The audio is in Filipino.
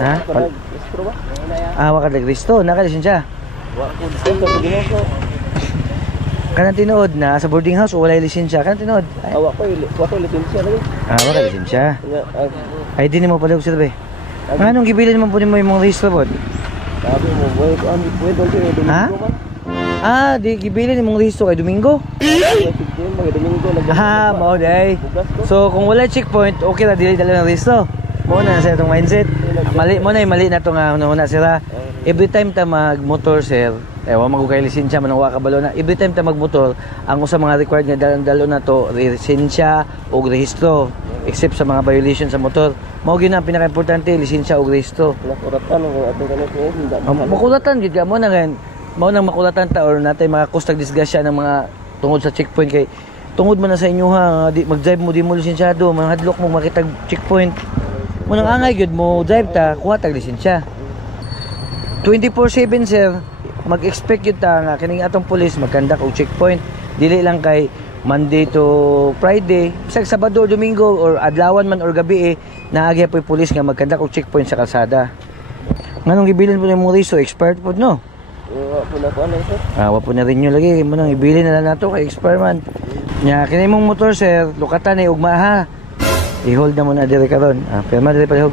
Ha? Registro ba? Wa ka nagresto, nakalisensya. Wa ko sa ginoo. Kanang tinuod na sa boarding house o wala lisensya, kanang tinuod. Wa ko lisensya lagi. Wa ka lisensya. Nga Ay di nimo pala sir be. Nganong gibilin mo po nimo imong rehistro pod? sabi mo, boy ko ami pwede ko Ha? Di gibilin imong rehistro kay Domingo. Domingo Mao day. So kung wala checkpoint, okay ra dili dala ng rehistro. Mo na sa itong mindset. Mali na to nga una sila. Every time ta magmotor sir, wa magugay lisensya man wa kabalo na. Every time ta magmotor, ang usa mga required nga dalo na to lisensya o rehistro, except sa mga violation sa motor. Mao gyud ang pinaka-importante, lisensya o rehistro. Makuratan ko ato kanito. Makulatan gid mo na gan. Mao nang makulatan ta or natay mga kustag disgrasya ng mga tungod sa checkpoint kay tungod man na sa inyo ha, di mag-drive mo di mo lisensyado, manghadlok mo makitag checkpoint. Mo nang angay gyud mo drive ta, kuha tag lisensya. 24/7 sir, mag-expect yun ta nga kining atong police magkandak og checkpoint. Dili lang kay Monday to Friday, bisag Sabado, Domingo or adlawan man or gabi naagi po police nga magkandak og checkpoint sa kalsada. Nganong gibilin po mo riso expired po no? Wa po na ko ano sir. Wa po na rin nyo lagi mo nang ibilin na lang nato kay expire man. Nya kini mong motor sir, lukatan ni ugma ha. I-hold na mo na dire karon. Pirma dire pa hog.